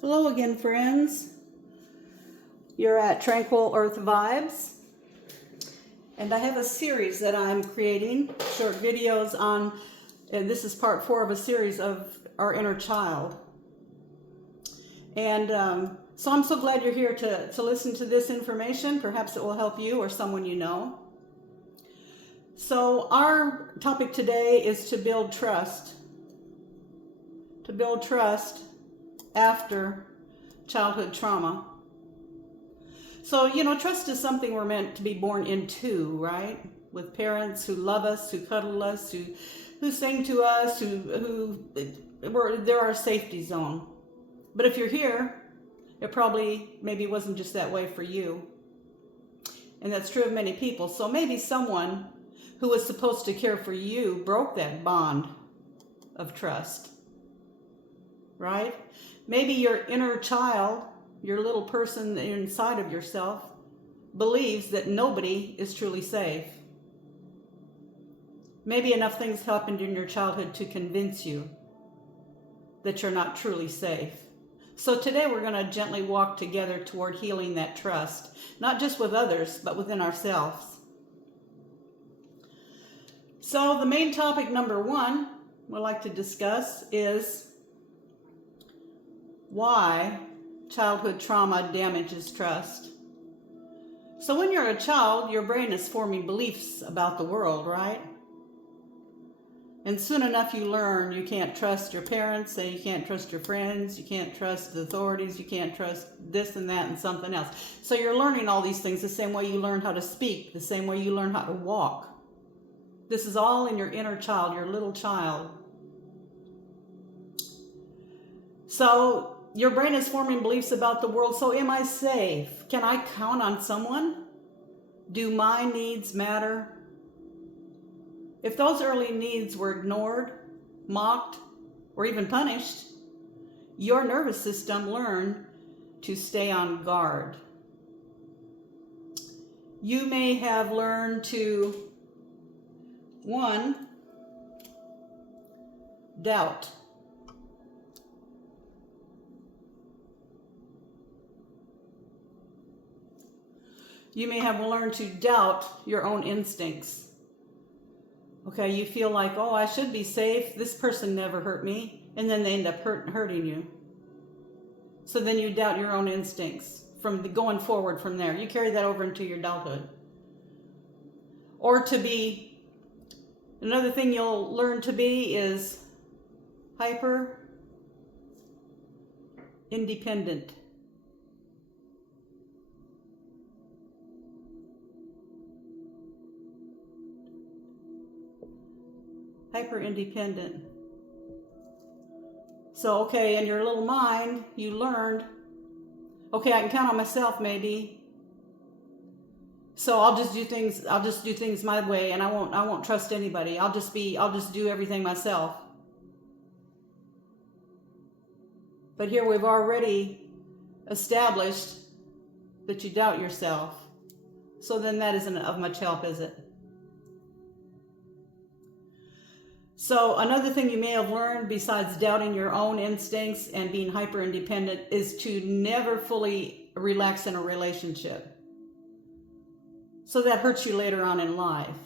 Hello again, friends. You're at Tranquil Earth Vibes, and I have a series that I'm creating, short videos on, and this is part 4 of a series of our inner child. And so I'm so glad you're here to listen to this information. Perhaps it will help you or someone you know. So our topic today is to build trust. To build trust after childhood trauma. So, trust is something we're meant to be born into, right? With parents who love us, who cuddle us, who sing to us, they're our safety zone. But if you're here, it probably maybe wasn't just that way for you. And that's true of many people. So maybe someone who was supposed to care for you broke that bond of trust, right? Maybe your inner child, your little person inside of yourself, believes that nobody is truly safe. Maybe enough things happened in your childhood to convince you that you're not truly safe. So today we're going to gently walk together toward healing that trust, not just with others, but within ourselves. So the main topic number 1 we'd like to discuss is why childhood trauma damages trust. So when you're a child, your brain is forming beliefs about the world, right? And soon enough you learn you can't trust your parents, and you can't trust your friends, you can't trust the authorities, you can't trust this and that and something else. So you're learning all these things the same way you learn how to speak, the same way you learn how to walk. This is all in your inner child, your little child. So your brain is forming beliefs about the world. So am I safe? Can I count on someone? Do my needs matter? If those early needs were ignored, mocked, or even punished, your nervous system learned to stay on guard. You may have learned to, 1, doubt. You may have learned to doubt your own instincts. Okay, you feel like, oh, I should be safe. This person never hurt me. And then they end up hurting you. So then you doubt your own instincts going forward from there. You carry that over into your adulthood. Or another thing you'll learn to be is hyper independent. Hyper independent. So, okay, in your little mind, you learned, okay, I can count on myself maybe. So I'll just do things my way, and I won't trust anybody. I'll just do everything myself. But here we've already established that you doubt yourself. So then that isn't of much help, is it? So another thing you may have learned besides doubting your own instincts and being hyper independent is to never fully relax in a relationship. So that hurts you later on in life.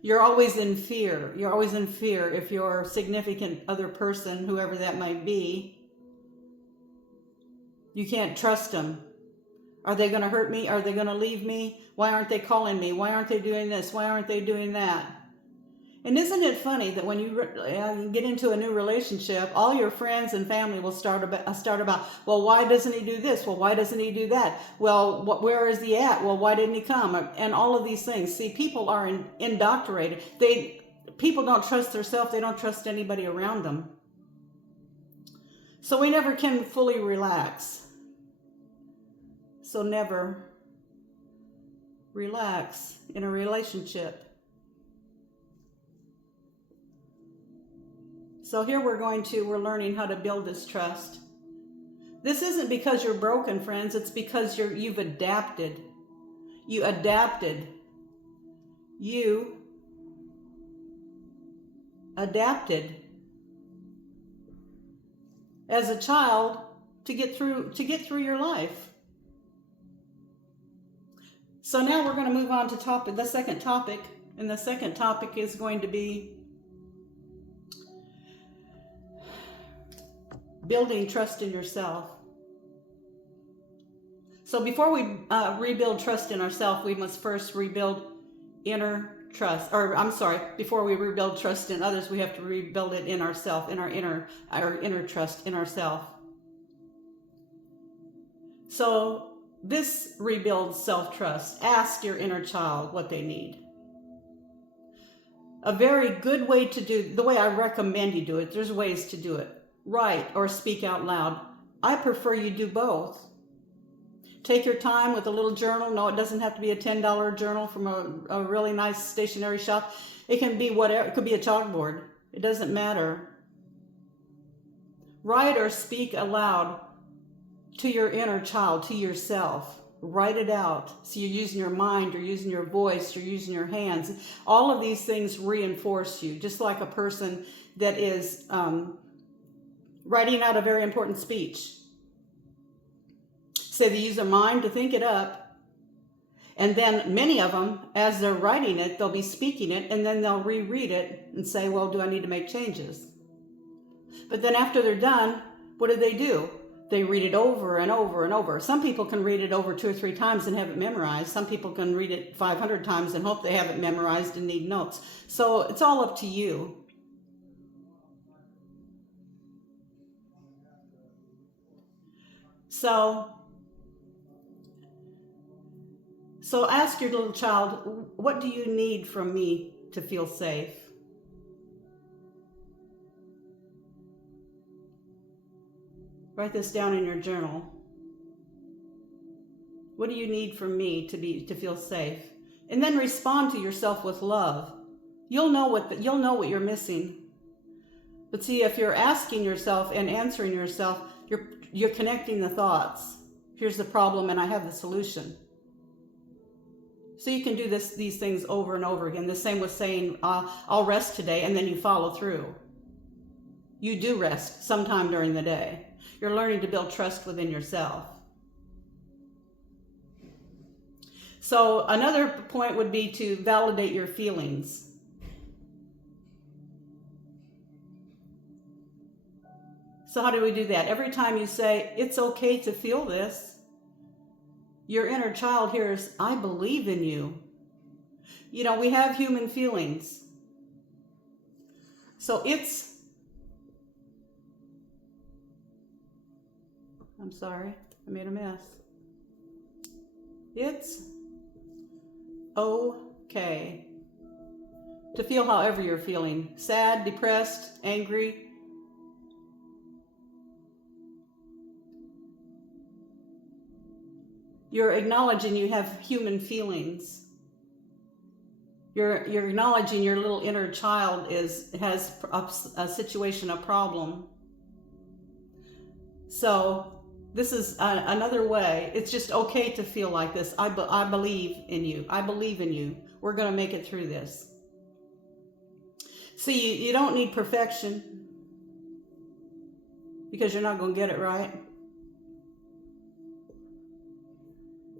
You're always in fear. You're always in fear if your significant other person, whoever that might be, you can't trust them. Are they going to hurt me? Are they going to leave me? Why aren't they calling me? Why aren't they doing this? Why aren't they doing that? And isn't it funny that when you get into a new relationship, all your friends and family will start about, well, why doesn't he do this? Well, why doesn't he do that? Well, where is he at? Well, why didn't he come? And all of these things. See, people are indoctrinated. People don't trust themselves. They don't trust anybody around them. So we never can fully relax. So never relax in a relationship. So here we're learning how to build this trust. This isn't because you're broken, friends. It's because you've adapted. You adapted. You adapted. as a child to get through your life. So now we're going to move on to the second topic, and the second topic is going to be building trust in yourself. So before we rebuild trust in ourselves, we must first rebuild inner trust. Before we rebuild trust in others, we have to rebuild it in ourselves, in our inner trust in ourselves. So this rebuilds self-trust. Ask your inner child what they need. A very good way to do, the way I recommend you do it, there's ways to do it. Write or speak out loud. I prefer you do both. Take your time with a little journal. No, it doesn't have to be a $10 journal from a really nice stationery shop. It can be whatever. It could be a chalkboard. It doesn't matter. Write or speak aloud to your inner child, to yourself. Write it out. So you're using your mind, you're using your voice, you're using your hands. All of these things reinforce you, just like a person that is writing out a very important speech. Say they use their mind to think it up, and then many of them, as they're writing it, they'll be speaking it, and then they'll reread it and say, well, do I need to make changes? But then after they're done, what do? They read it over and over and over. Some people can read it over 2 or 3 times and have it memorized. Some people can read it 500 times and hope they have it memorized and need notes. So it's all up to you. So ask your little child, what do you need from me to feel safe? Write this down in your journal. What do you need from me to feel safe? And then respond to yourself with love. You'll know what you're missing. But see, if you're asking yourself and answering yourself, you're connecting the thoughts. Here's the problem and I have the solution. So you can do these things over and over again. The same with saying, I'll rest today, and then you follow through. You do rest sometime during the day. You're learning to build trust within yourself. So another point would be to validate your feelings. So how do we do that? Every time you say, it's okay to feel this, your inner child hears, I believe in you. You know, we have human feelings. So I'm sorry, I made a mess. It's okay to feel however you're feeling. Sad, depressed, angry. You're acknowledging you have human feelings. You're acknowledging your little inner child has a situation, a problem. So this is another way. It's just okay to feel like this. I believe in you. I believe in you. We're going to make it through this. See, you don't need perfection because you're not going to get it right.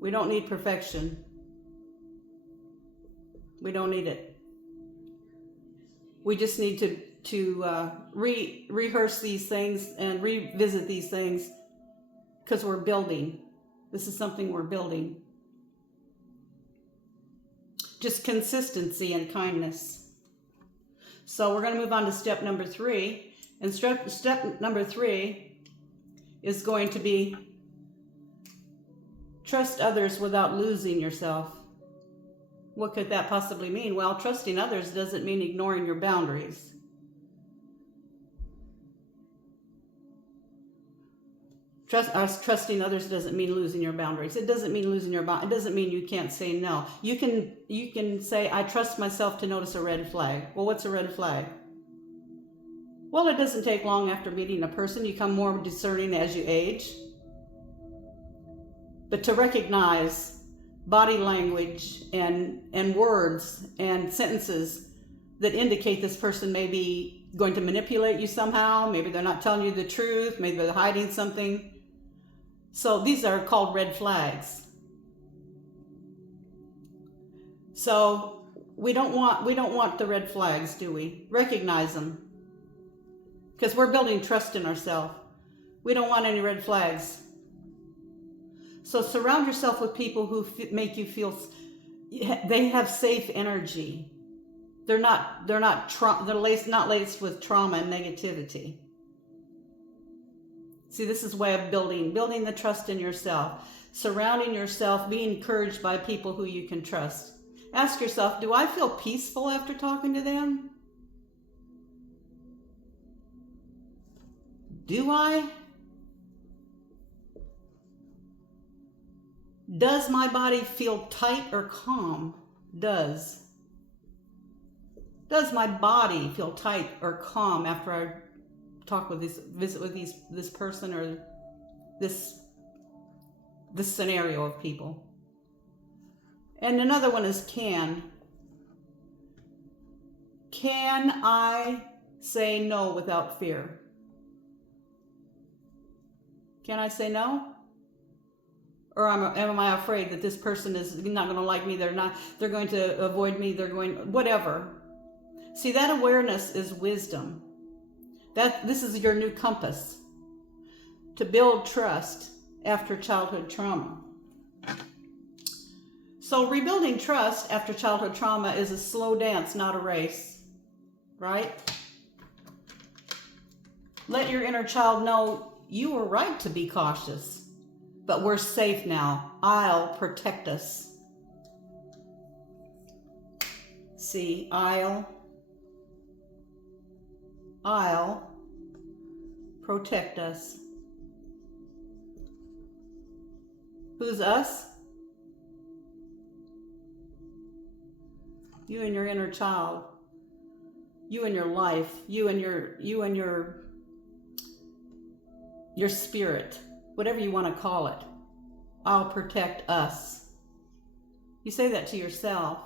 We don't need perfection. We don't need it. We just need to rehearse these things and revisit these things because we're building. This is something we're building. Just consistency and kindness. So we're going to move on to step number 3. And step number 3 is going to be trust others without losing yourself. What could that possibly mean? Well, trusting others doesn't mean ignoring your boundaries. Trusting others doesn't mean losing your boundaries. It doesn't mean losing your boundaries. It doesn't mean you can't say no. You can say, I trust myself to notice a red flag. Well, what's a red flag? Well, it doesn't take long after meeting a person. You become more discerning as you age. But to recognize body language and words and sentences that indicate this person may be going to manipulate you somehow. Maybe they're not telling you the truth. Maybe they're hiding something. So these are called red flags. So we don't want the red flags, do we? Recognize them. Because we're building trust in ourselves. We don't want any red flags. So surround yourself with people who make you feel they have safe energy. They're not laced with trauma and negativity. See, this is a way of building the trust in yourself. Surrounding yourself, be encouraged by people who you can trust. Ask yourself, do I feel peaceful after talking to them? Do I? Does my body feel tight or calm? Does my body feel tight or calm after I talk with visit with this person or this scenario of people? And another one is can. Can I say no without fear? Can I say no? Or am I afraid that this person is not going to like me? They're going to avoid me. Whatever. See, that awareness is wisdom. This is your new compass to build trust after childhood trauma. So rebuilding trust after childhood trauma is a slow dance, not a race, right? Let your inner child know you were right to be cautious, but we're safe now. I'll protect us. See, I'll protect us. Who's us? You and your inner child. You and your life. You and your spirit. Whatever you want to call it. I'll protect us. You say that to yourself.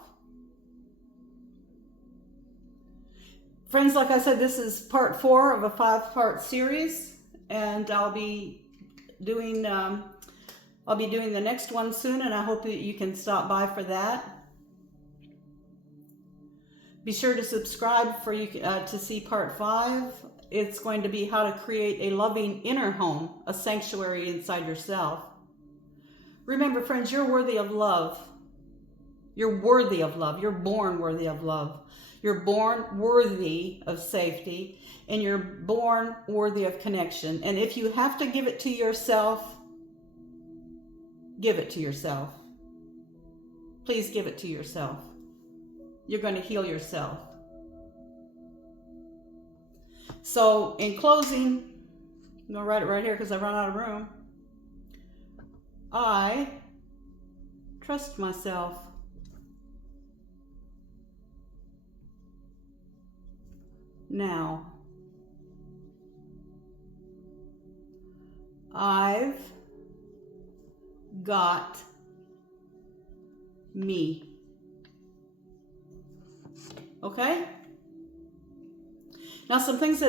Friends, like I said, this is part 4 of a 5-part series, and I'll be doing the next one soon, and I hope that you can stop by for that. Be sure to subscribe for you to see part 5. It's going to be how to create a loving inner home, a sanctuary inside yourself. Remember, friends, you're worthy of love. You're worthy of love. You're born worthy of love. You're born worthy of safety, and you're born worthy of connection. And if you have to give it to yourself, give it to yourself. Please give it to yourself. You're going to heal yourself. So in closing, I'm going to write it right here because I run out of room. I trust myself. Now, I've got me. Okay? Now, other things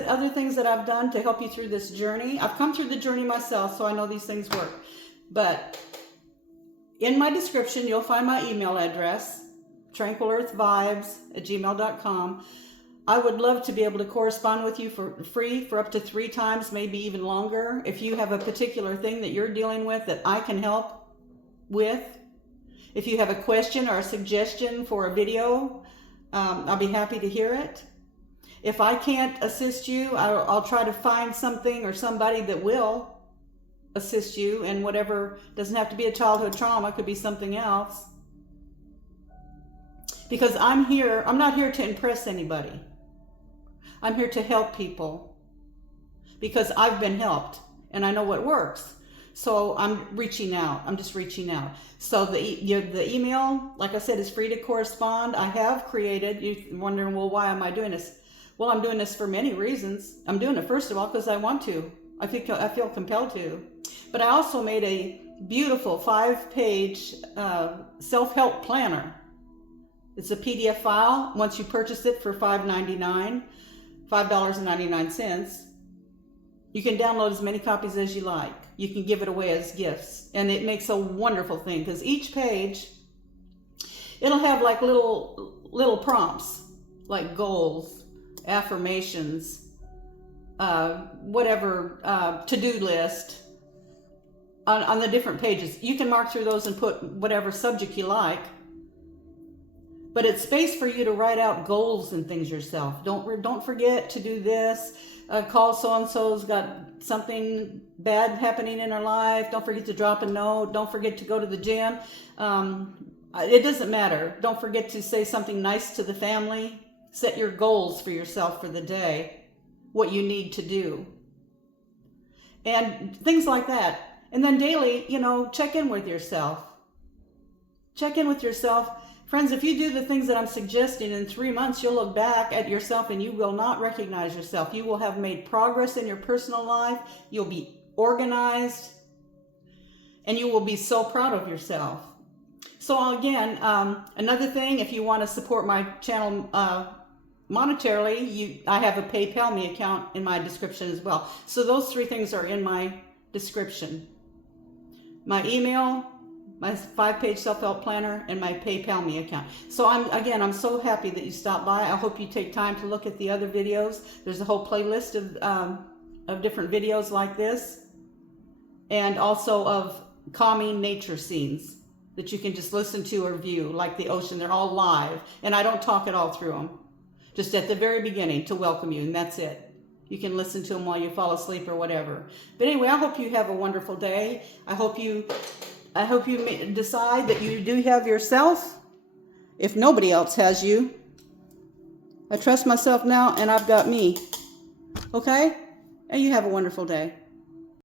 that I've done to help you through this journey. I've come through the journey myself, so I know these things work. But in my description, you'll find my email address, tranquilearthvibes@gmail.com. I would love to be able to correspond with you for free for up to 3 times, maybe even longer. If you have a particular thing that you're dealing with that I can help with, if you have a question or a suggestion for a video, I'll be happy to hear it. If I can't assist you, I'll try to find something or somebody that will assist you in whatever. Doesn't have to be a childhood trauma, it could be something else. Because I'm not here to impress anybody. I'm here to help people because I've been helped and I know what works. So I'm reaching out. I'm just reaching out. So the email, like I said, is free to correspond. I have created, you're wondering, well, why am I doing this? Well, I'm doing this for many reasons. I'm doing it, first of all, because I want to. I feel compelled to. But I also made a beautiful 5-page self-help planner. It's a PDF file. Once you purchase it for $5.99, $5.99. You can download as many copies as you like. You can give it away as gifts. And it makes a wonderful thing because each page, it'll have like little prompts, like goals, affirmations, whatever, to-do list on the different pages. You can mark through those and put whatever subject you like. But it's space for you to write out goals and things yourself. Don't forget to do this. Call so-and-so's got something bad happening in her life. Don't forget to drop a note. Don't forget to go to the gym. It doesn't matter. Don't forget to say something nice to the family. Set your goals for yourself for the day. What you need to do. And things like that. And then daily, check in with yourself. Check in with yourself. Friends, if you do the things that I'm suggesting, in 3 months, you'll look back at yourself and you will not recognize yourself. You will have made progress in your personal life. You'll be organized. And you will be so proud of yourself. So again, another thing, if you want to support my channel monetarily, I have a PayPal me account in my description as well. So those 3 things are in my description. My email, my 5-page self-help planner, and my PayPal me account. So I'm so happy that you stopped by. I hope you take time to look at the other videos. There's a whole playlist of different videos like this, and also of calming nature scenes that you can just listen to or view, like the ocean. They're all live, and I don't talk at all through them. Just at the very beginning to welcome you, and that's it. You can listen to them while you fall asleep or whatever. But anyway, I hope you have a wonderful day. I hope you decide that you do have yourself, if nobody else has you. I trust myself now, and I've got me. Okay? And you have a wonderful day.